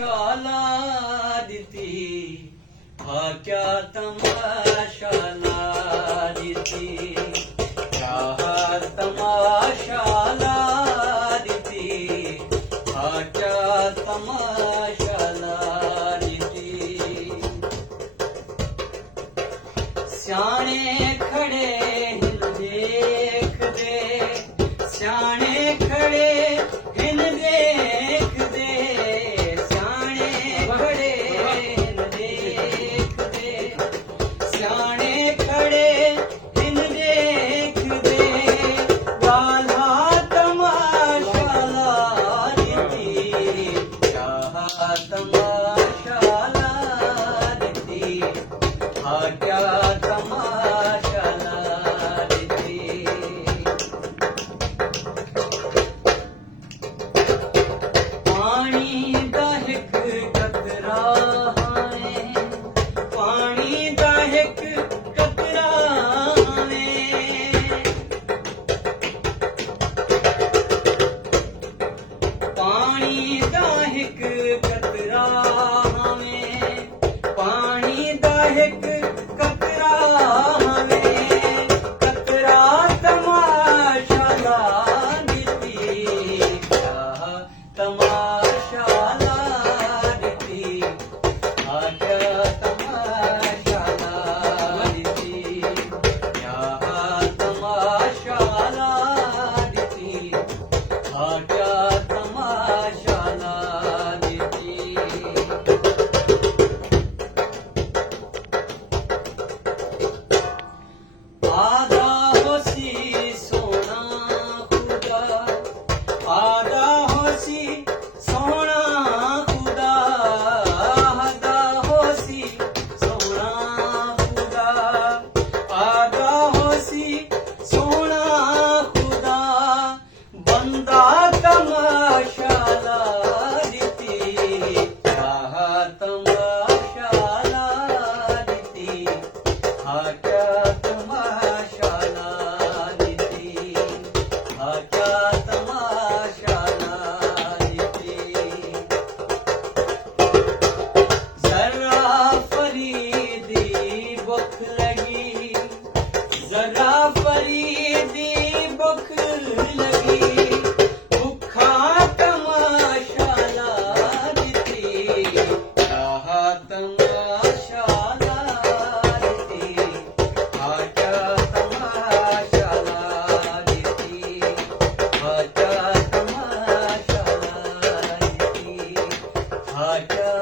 तमाशाला दिती हा क्या तमाशाला दिती हा तमाशाला दिती हा क्या तमाशाला दिती स्याणे खड़े हिन देख दे स्याणे खड़े हिन देख दे स्याणे खड़े हिन देख दे स्याणे खड़े हिन देख दे गाल्हा तमाशाला दिती हा तमाशाला दिती हा क्या तमाशाला दिती पानी दा हिक कतरा है पानी दा हिक कतरा है पानी दा हिक कतरा है पानी दा हिक कतरा है कतरा तमाशाला दिती तमाशाला दिती हा क्या तमाशाला दिती तमाशाला दिती हा क्या तमाशाला दिती आधा होसी सोना खुदा आधा होसी सोना खुदा आधा होसी सोना खुदा आधा होसी सोना खुदा बंदा तमाशाला दिती तमाशाला दिती हा क्या तमाशाला दिती हा क्या तमाशाला दिती जरा फरीदी भूख लगी जरा फरीदी भूख लगी भूखा तमाशाला दिती हा तमाशाला दिती हा क्या तमाशाला दिती हा क्या तमाशाला दिती हा क्या